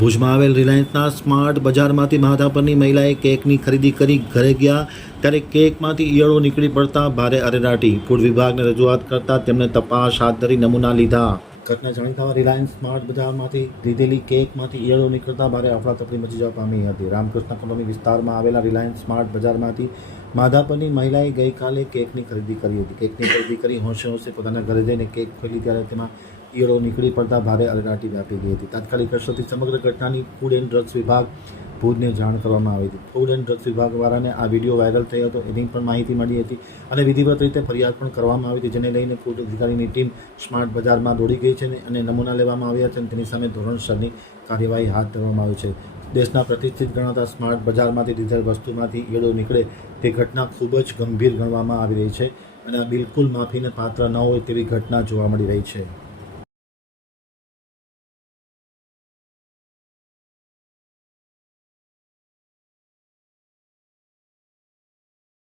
ભુજમાં આવેલ રિલાયન્સના સ્માર્ટ બજારમાંથી માધાપરની મહિલાએ કેકની ખરીદી કરી ઘરે ગયા, ત્યારે કેકમાંથી ઈયળો નીકળી પડતા ભારે અરેરાટી. ફૂડ વિભાગને રજૂઆત કરતા તેમણે તપાસ હાથ ધરી નમૂના લીધા. ઘટના જાણીતા રિલાયન્સ સ્માર્ટ બજારમાંથી લીધેલી કેકમાંથી ઈયળો નીકળતા ભારે અફરાતફરી મચી જવા પામી હતી. રામકૃષ્ણ કોલોની વિસ્તારમાં આવેલા રિલાયન્સ સ્માર્ટ બજારમાંથી માધાપરની મહિલાએ ગઈકાલે કેકની ખરીદી કરી હતી. કેકની ખરીદી કરી હોંશે હોંશે પોતાના ઘરે જઈને કેક ખોલી, ત્યારે તેમાં ઈયળો નીકળી પડતા ભારે અલગાટી વ્યાપી ગઈ હતી. તાત્કાલિક અસરથી સમગ્ર ઘટનાની ફૂડ એન્ડ ડ્રગ્સ વિભાગ ભુજને જાણ કરવામાં આવી હતી. ફૂડ એન્ડ ડ્રગ્સ વિભાગવાળાને આ વીડિયો વાયરલ થયો હતો, એની પણ માહિતી મળી હતી અને વિધિવત રીતે ફરિયાદ પણ કરવામાં આવી હતી, જેને લઈને ફૂડ અધિકારીની ટીમ સ્માર્ટ બજારમાં દોડી ગઈ છે અને નમૂના લેવામાં આવ્યા છે અને તેની સામે ધોરણસરની કાર્યવાહી હાથ ધરવામાં આવી છે. દેશના પ્રતિષ્ઠિત ગણાતા સ્માર્ટ બજારમાંથી લીધેલ વસ્તુમાંથી ઈયળો નીકળે તે ઘટના ખૂબ જ ગંભીર ગણવામાં આવી રહી છે અને બિલકુલ માફીને પાત્ર ન હોય તેવી ઘટના જોવા મળી રહી છે.